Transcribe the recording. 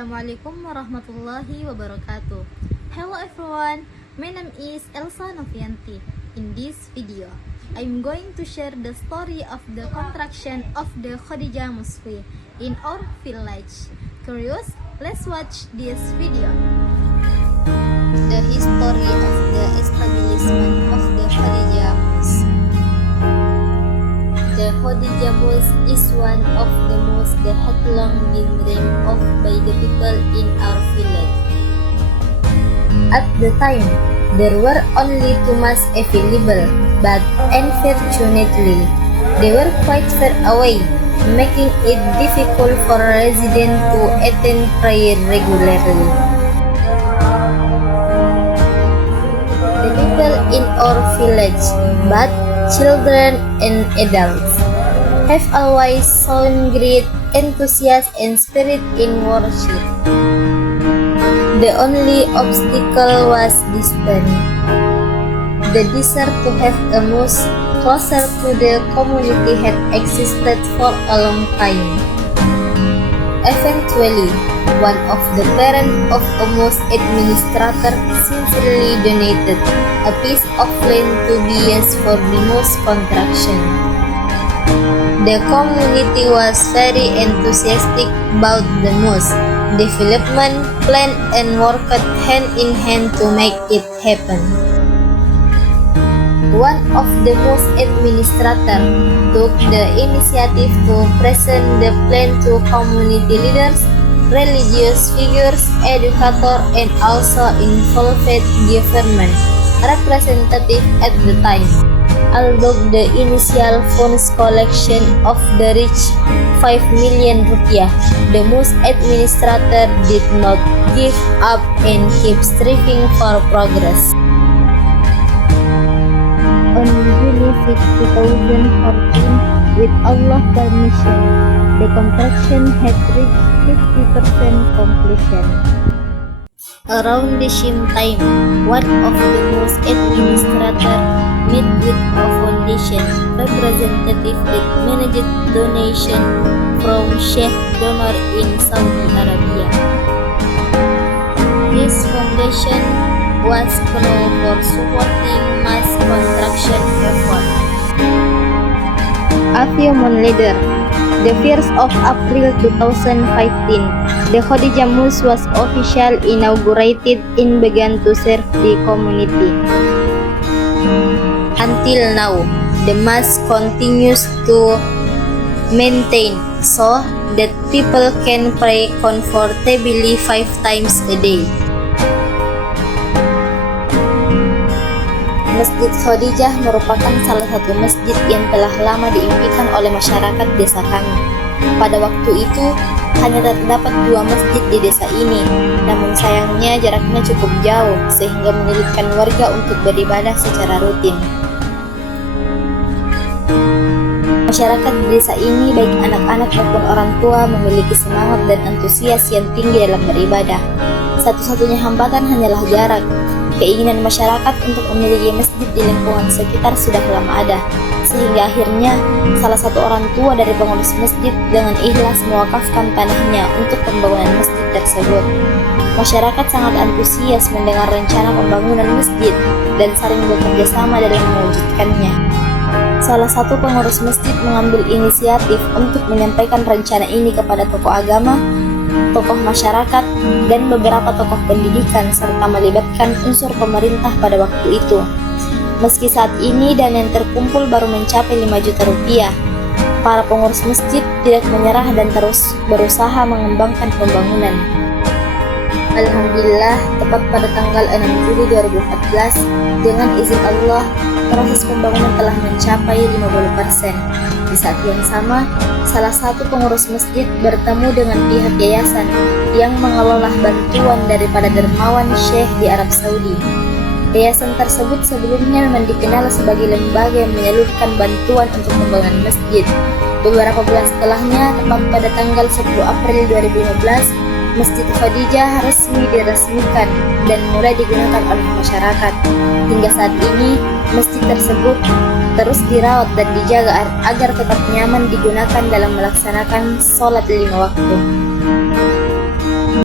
Assalamualaikum warahmatullahi wabarakatuh. Hello everyone, my name is Elsa Novianti. In this video, I'm going to share the story of the construction of the Khadijah Mosque in our village. Curious? Let's watch this video. The history of the establishment of the Khadijah Mosque. The Khadijah Mosque is one of the most that had long been dreamed of by the people in our village. At the time, there were only 2 mosques available, but unfortunately, they were quite far away, making it difficult for residents to attend prayer regularly. The people in our village, both children and adults, have always shown great enthusiasm and spirit in worship. The only obstacle was distance. The desire to have a mosque closer to the community had existed for a long time. Eventually, one of the parents of a mosque administrator sincerely donated a piece of land to be used for the mosque construction. The community was very enthusiastic about the mosque development plan and worked hand in hand to make it happen. One of the mosque administrators took the initiative to present the plan to community leaders, religious figures, educators, and also involved government representatives at the time. Although the initial funds collection of the reached 5 million rupiah, the mosque administrator did not give up and kept striving for progress. On July 6, 2014, with Allah's permission, the construction had reached 50% completion. Around the same time, one of the mosque administrators met with a foundation representative that managed donation from Sheikh donor in Saudi Arabia. This foundation was called for supporting mass construction effort. A few months later, the 1st of April 2015, the Khadijah Mosque was officially inaugurated and began to serve the community. Until now, the mosque continues to maintain so that people can pray comfortably 5 times a day. Masjid Khadijah merupakan salah satu masjid yang telah lama diimpikan oleh masyarakat desa kami. Pada waktu itu, hanya terdapat 2 masjid di desa ini, namun sayangnya jaraknya cukup jauh sehingga menyulitkan warga untuk beribadah secara rutin. Masyarakat di desa ini, baik anak-anak maupun orang tua, memiliki semangat dan antusias yang tinggi dalam beribadah. Satu-satunya hambatan hanyalah jarak. Keinginan masyarakat untuk memiliki masjid di lingkungan sekitar sudah lama ada, sehingga akhirnya salah satu orang tua dari pengurus masjid dengan ikhlas mewakafkan tanahnya untuk pembangunan masjid tersebut. Masyarakat sangat antusias mendengar rencana pembangunan masjid dan saling bekerja sama dalam mewujudkannya. Salah satu pengurus masjid mengambil inisiatif untuk menyampaikan rencana ini kepada tokoh agama, tokoh masyarakat, dan beberapa tokoh pendidikan serta melibatkan unsur pemerintah pada waktu itu. Meski saat ini dana yang terkumpul baru mencapai 5 juta rupiah, para pengurus masjid tidak menyerah dan terus berusaha mengembangkan pembangunan. Alhamdulillah, tepat pada tanggal 6 Juli 2014, dengan izin Allah, proses pembangunan telah mencapai 50%. Di saat yang sama, salah satu pengurus masjid bertemu dengan pihak yayasan yang mengelola bantuan daripada dermawan Syekh di Arab Saudi. Yayasan tersebut sebelumnya memang dikenal sebagai lembaga yang menyalurkan bantuan untuk pembangunan masjid. Beberapa bulan setelahnya, tepat pada tanggal 10 April 2015, Masjid Khadijah resmi diresmikan dan mulai digunakan oleh masyarakat. Hingga saat ini, masjid tersebut terus dirawat dan dijaga agar tetap nyaman digunakan dalam melaksanakan sholat 5 waktu.